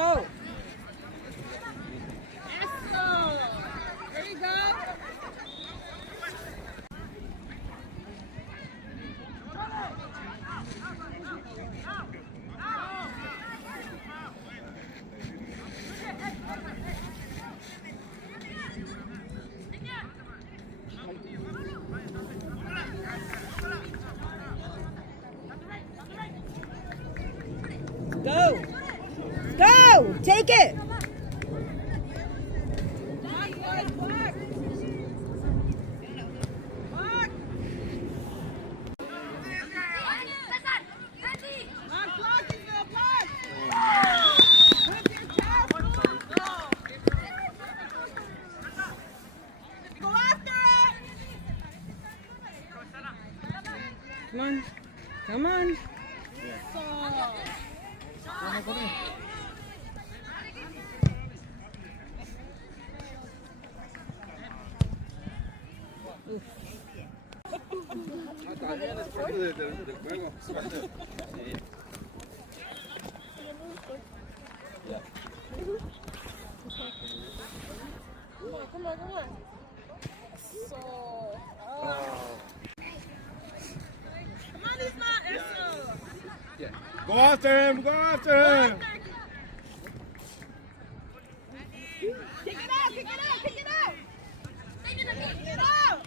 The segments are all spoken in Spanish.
Go. Eso. There you go. Go! Go! Take it! Come on. Come on. También es parte del juego. Sí. Come on. So. Come on, Isma. Eso. Go after him! Go after him! Kick it out! Kick it out! Kick it out! Kick it out!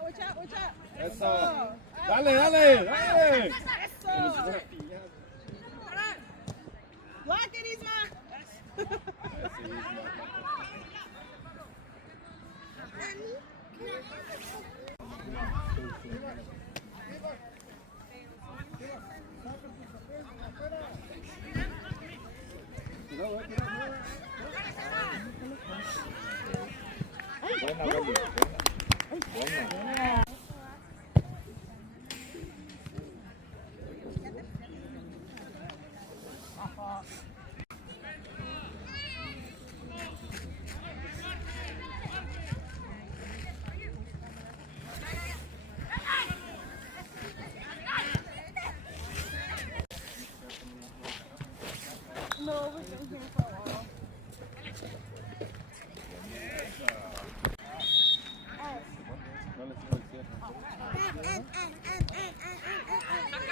Watch out! Eso. Dale! Eso. Block it, Isma. Buena. No, we've been here for a while.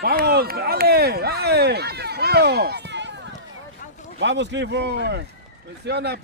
Vamos, dale. Duro. Vamos, Clifford. Presiona.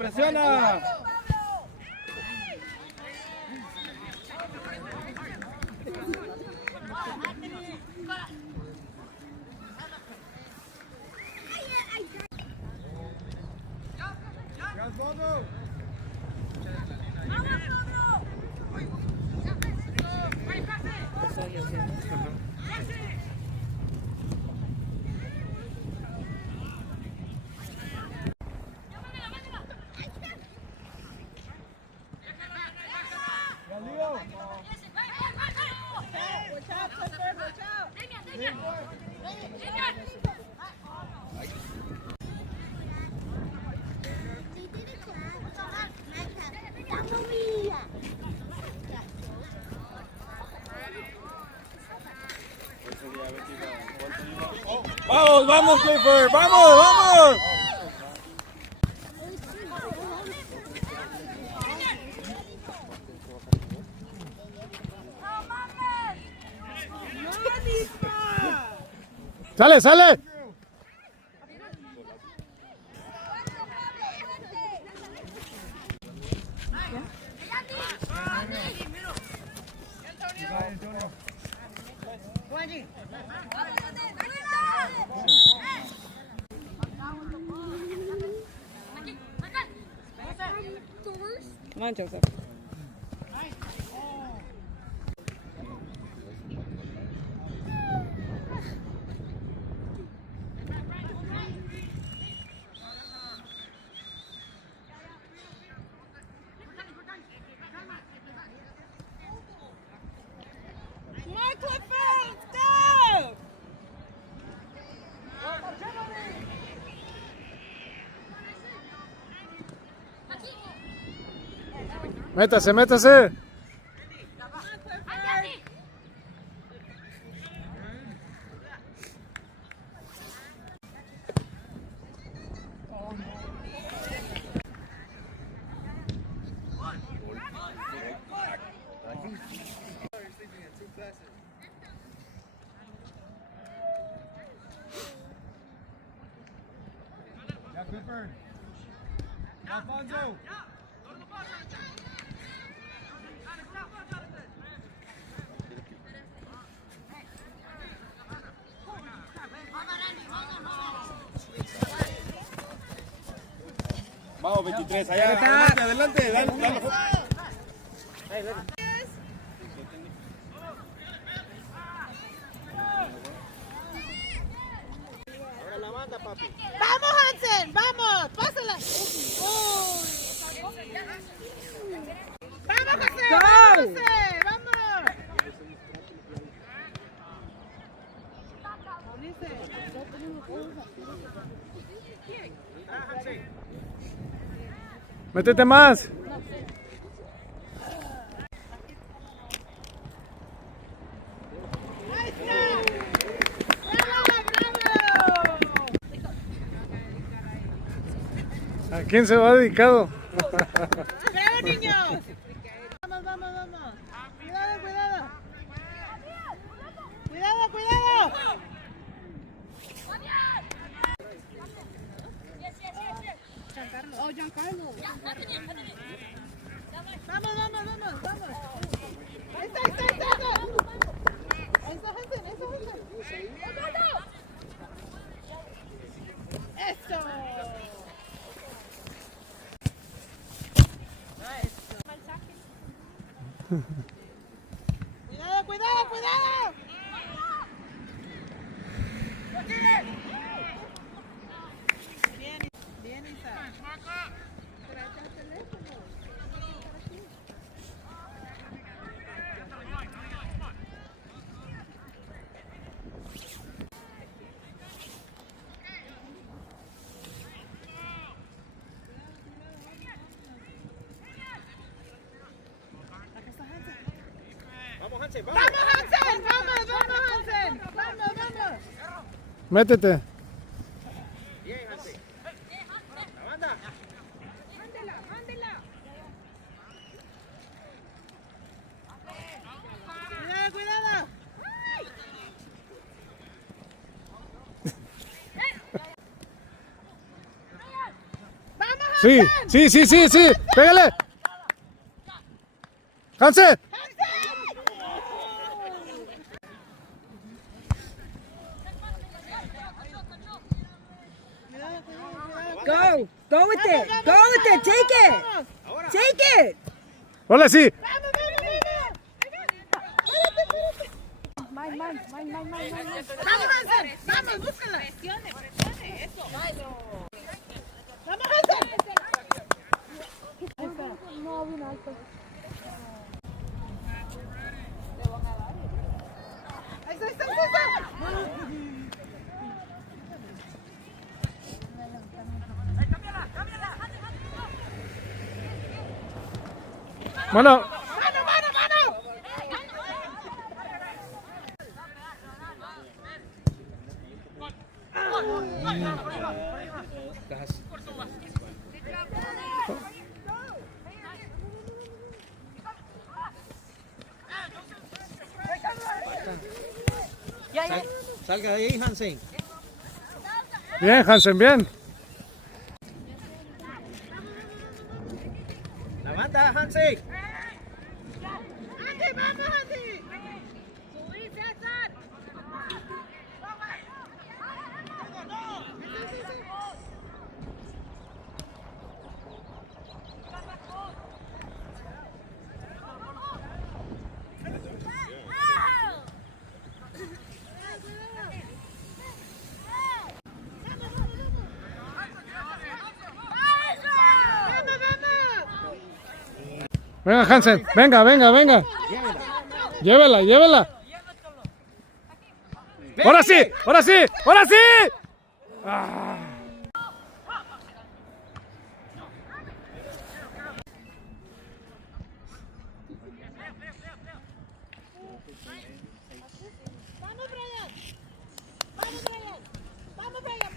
Vamos, Clifford, vamos. Sale. Come on, Joseph. Métase, métase. Yeah, Clifford. Alfonso. Vamos, 23, allá, adelante, adelante, dale, dale. Vamos, Hansen, vamos, pásala. Uy. Vamos, José, vamos, José, vamos. Métete más. Ahí está. ¡Bravo, bravo! ¿A quién se va dedicado? ¡Bravo, niños! Vamos, vamos, vamos. Cuidado, cuidado. Cuidado, cuidado. Oh, Giancarlo. Vamos, vamos, vamos, vamos. Ahí está, ahí está, ahí está. Ahí está, Hansen, eso, Hansen. ¡Eso! Cuidado, cuidado, cuidado. Bien, bien, Isa. Trae el teléfono. Vamos, Hansen, ¡Vamos, Hansen! ¡Vamos, vamos, Hansen! ¡Vamos, vamos! Métete. Bien, Hansen. La banda. ¡Mándela, mándela! ¡Cuidado, cuidado! ¡Vamos, Sí, Hansen! sí, sí, sí, sí. Pégale. Hansen. Go! Go with it! Go with it! Take it! Take it! Hola, sí. ¡Vamos, vamos, vamos! ¡Vamos, Hansen! ¡Vamos, búscala! ¡Vamos, Hansen! Ahí está, ahí está, ahí está. Bueno, ¡Mano, mano, mano! Salga de ahí, Hansen. bien, Hansen, bien. La banda, Hansen. ¡Andy, vamos, Andy! ¡Subí, César! Venga, Hansen. Venga, venga, venga. Llévela, llévela. Ahora sí, ahora sí, ahora sí. Ah.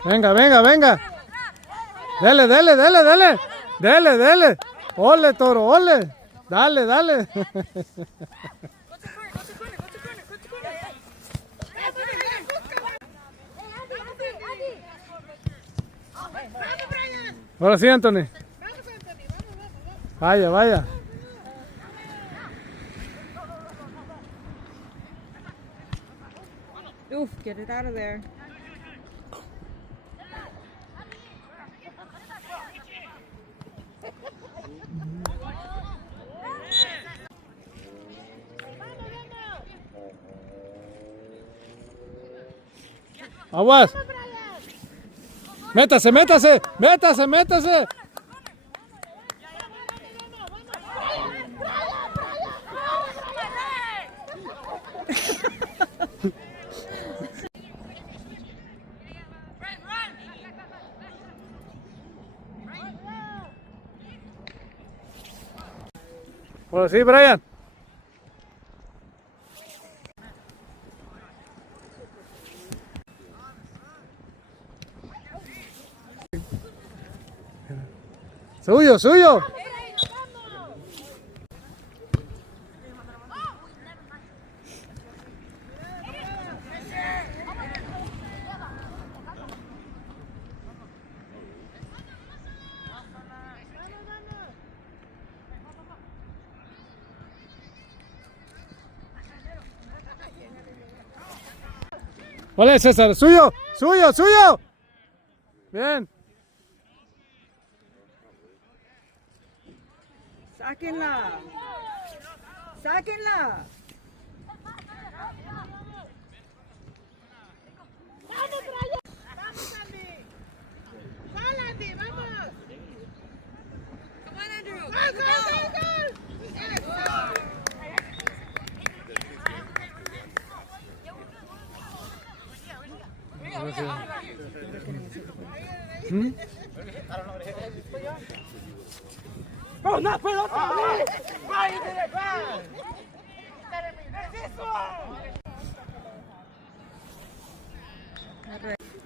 Venga, venga, venga. Dele, dele, dele, dele. Dele, dele. Ole, toro, ole. Dale, dale. Ahora sí, Anthony. Vaya, vaya. Oof, get it out of there. Aguas. Métase, métase, métase, métase. Ahora sí, Brian. Suyo, suyo. Vale, César, suyo, suyo, suyo. Bien. Sáquenla. Sáquenla. Vamos, Brian. Vamos, Andy. Sal, Andy, vamos. Come on, Andrew. Go, go, go, go. ¿Mm? ¡Oh, no, pelota! All right.